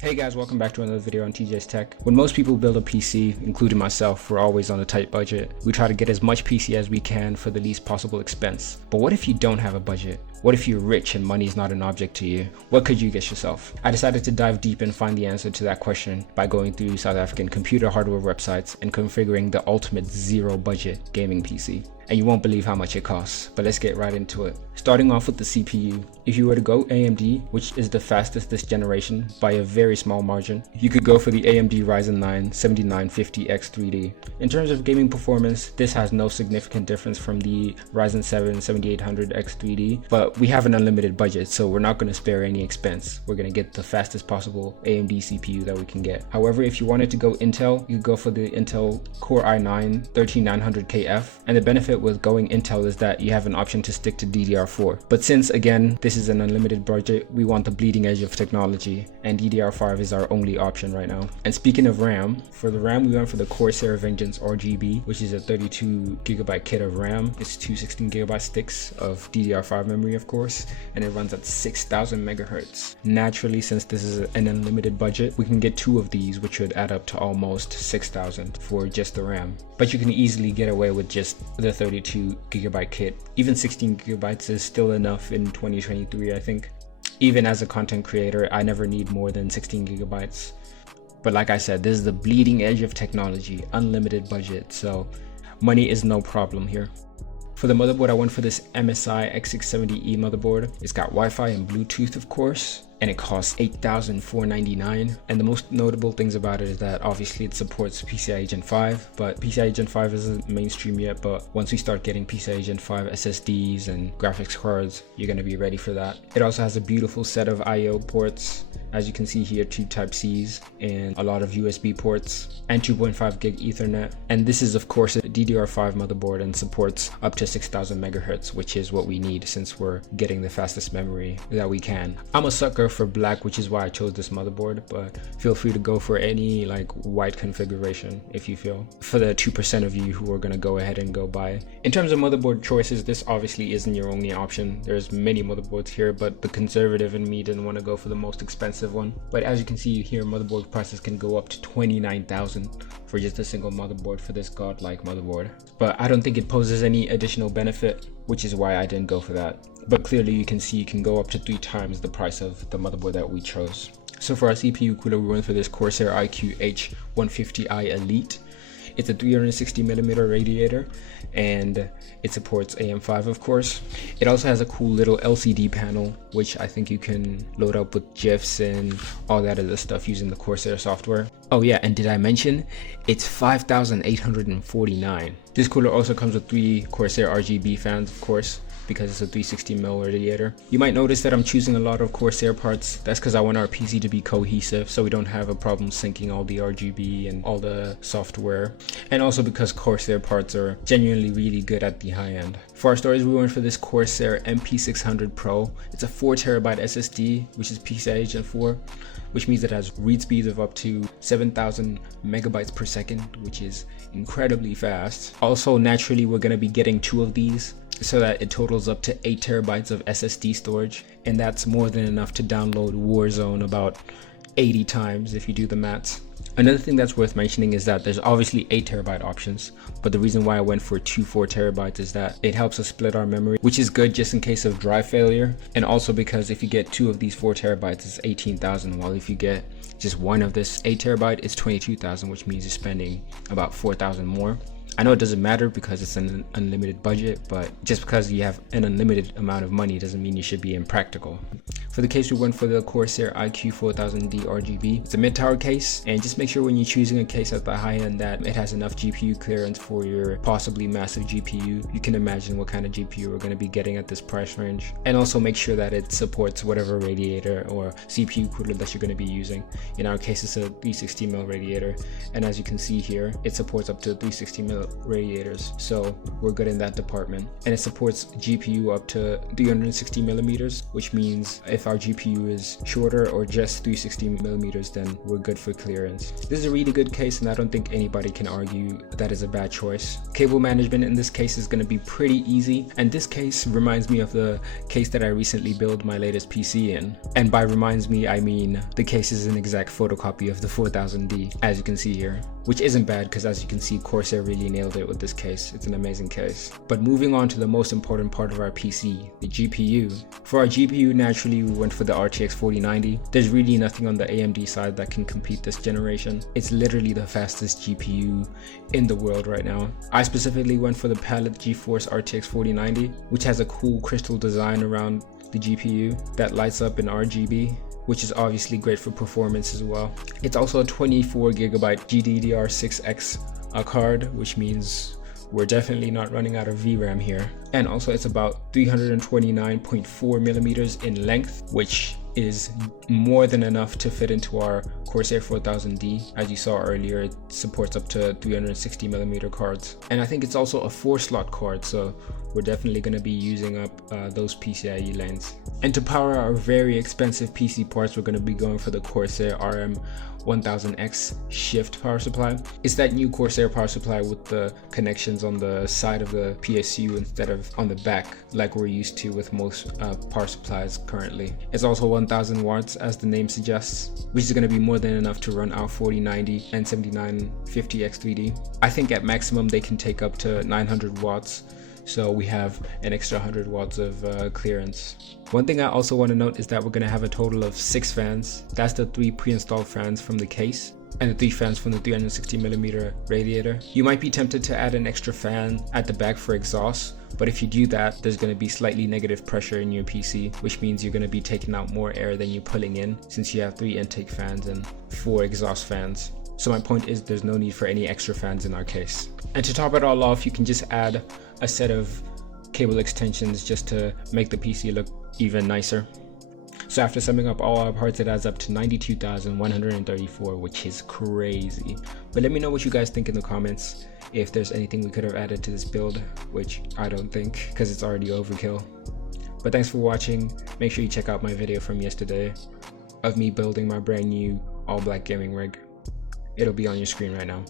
Hey guys, welcome back to another video on TJ's Tech. When most people build a PC, including myself, we're always on a tight budget. We try to get as much PC as we can for the least possible expense. But what if you don't have a budget? What if you're rich and money is not an object to you? What could you get yourself? I decided to dive deep and find the answer to that question by going through South African computer hardware websites and configuring the ultimate zero budget gaming PC. And you won't believe how much it costs, but let's get right into it. Starting off with the CPU, if you were to go AMD, which is the fastest this generation by a very small margin, you could go for the AMD Ryzen 9 7950X3D. In terms of gaming performance, this has no significant difference from the Ryzen 7 7800X3D, but we have an unlimited budget, so we're not going to spare any expense. We're going to get the fastest possible AMD CPU that we can get. However, if you wanted to go Intel, you could go for the Intel Core i9 13900KF, and the benefit with going Intel is that you have an option to stick to DDR4. But since again this is an unlimited budget, we want the bleeding edge of technology, and DDR5 is our only option right now. And speaking of RAM, for the RAM we went for the Corsair Vengeance RGB, which is a 32GB kit of RAM. It's two 16GB sticks of DDR5 memory, of course, and it runs at 6000 MHz. Naturally, since this is an unlimited budget, we can get two of these, which would add up to almost 6000 for just the RAM. But you can easily get away with just the 32GB kit. Even 16GB is still enough in 2023, I think. Even as a content creator, I never need more than 16GB. But like I said, this is the bleeding edge of technology, unlimited budget, so money is no problem here. For the motherboard, I went for this MSI X670E motherboard. It's got Wi-Fi and Bluetooth, of course, and it costs $8,499. And the most notable things about it is that obviously it supports PCI Gen 5, but PCI Gen 5 isn't mainstream yet. But once we start getting PCI Gen 5 SSDs and graphics cards, you're going to be ready for that. It also has a beautiful set of I/O ports. As you can see here, two Type-Cs and a lot of USB ports and 2.5 gig Ethernet. And this is of course a DDR5 motherboard and supports up to 6000 MHz, which is what we need since we're getting the fastest memory that we can. I'm a sucker for black, which is why I chose this motherboard, but feel free to go for any like white configuration if you feel, for the 2% of you who are going to go ahead and go buy. In terms of motherboard choices, this obviously isn't your only option. There's many motherboards here, but the conservative in me didn't want to go for the most expensive one. But as you can see here, motherboard prices can go up to 29,000 for just a single motherboard for this godlike motherboard. But I don't think it poses any additional benefit, which is why I didn't go for that. But clearly you can see you can go up to 3 times the price of the motherboard that we chose. So for our CPU cooler, we went for this Corsair iQH150i Elite. It's a 360mm radiator, and it supports AM5, of course. It also has a cool little LCD panel, which I think you can load up with GIFs and all that other stuff using the Corsair software. Oh yeah, and did I mention it's 5,849. This cooler also comes with 3 Corsair RGB fans, of course, because it's a 360mm radiator. You might notice that I'm choosing a lot of Corsair parts. That's because I want our PC to be cohesive so we don't have a problem syncing all the RGB and all the software. And also because Corsair parts are genuinely really good at the high end. For our storage, we went for this Corsair MP600 Pro. It's a 4TB SSD, which is PCIe Gen 4, which means it has read speeds of up to 7,000 megabytes per second, which is incredibly fast. Also, naturally, we're going to be getting 2 of these, so that it totals up to 8 TB of SSD storage, and that's more than enough to download Warzone about 80 times if you do the maths. Another thing that's worth mentioning is that there's obviously 8 TB options, but the reason why I went for 2 4 TB is that it helps us split our memory, which is good just in case of drive failure, and also because if you get 2 of these 4 TB, it's 18,000, while if you get just 1 of this 8 TB, it's 22,000, which means you're spending about 4,000 more. I know it doesn't matter because it's an unlimited budget, but just because you have an unlimited amount of money doesn't mean you should be impractical. For the case, we went for the Corsair iQ4000D RGB. It's a mid-tower case, and just make sure when you're choosing a case at the high end that it has enough GPU clearance for your possibly massive GPU. You can imagine what kind of GPU we're going to be getting at this price range. And also make sure that it supports whatever radiator or CPU cooler that you're going to be using. In our case, it's a 360mm radiator, and as you can see here, it supports up to 360mm radiators, so we're good in that department. And it supports GPU up to 360 millimeters, which means if our GPU is shorter or just 360 millimeters, then we're good for clearance. This is a really good case, and I don't think anybody can argue that is a bad choice. Cable management in this case is going to be pretty easy, and this case reminds me of the case that I recently built my latest PC in. And by reminds me, I mean the case is an exact photocopy of the 4000D, as you can see here, which isn't bad because as you can see, Corsair really nailed it with this case. It's an amazing case. But moving on to the most important part of our PC, the GPU. For our GPU, naturally we went for the RTX 4090. There's really nothing on the AMD side that can compete this generation. It's literally the fastest GPU in the world right now. I specifically went for the Palette GeForce RTX 4090, which has a cool crystal design around the GPU that lights up in RGB, which is obviously great for performance as well. It's also a 24GB GDDR6X card, which means we're definitely not running out of VRAM here. And also it's about 329.4 millimeters in length, which is more than enough to fit into our Corsair 4000D. As you saw earlier, it supports up to 360 millimeter cards. And I think it's also a 4-slot card, so we're definitely going to be using up those PCIe lanes. And to power our very expensive PC parts, we're going to be going for the Corsair RM1000X Shift power supply. It's that new Corsair power supply with the connections on the side of the PSU instead of on the back like we're used to with most power supplies currently. It's also 1000 watts as the name suggests, which is going to be more than enough to run our 4090 and 7950X3D. I think at maximum they can take up to 900 watts. So we have an extra 100 watts of clearance. One thing I also want to note is that we're going to have a total of 6 fans. That's the 3 pre-installed fans from the case and the 3 fans from the 360mm radiator. You might be tempted to add an extra fan at the back for exhaust, but if you do that, there's going to be slightly negative pressure in your PC, which means you're going to be taking out more air than you're pulling in, since you have 3 intake fans and 4 exhaust fans. So my point is there's no need for any extra fans in our case. And to top it all off, you can just add a set of cable extensions just to make the PC look even nicer. So after summing up all our parts, it adds up to 92,134, which is crazy. But let me know what you guys think in the comments, if there's anything we could have added to this build, which I don't think, because it's already overkill. But thanks for watching. Make sure you check out my video from yesterday of me building my brand new all black gaming rig. It'll be on your screen right now.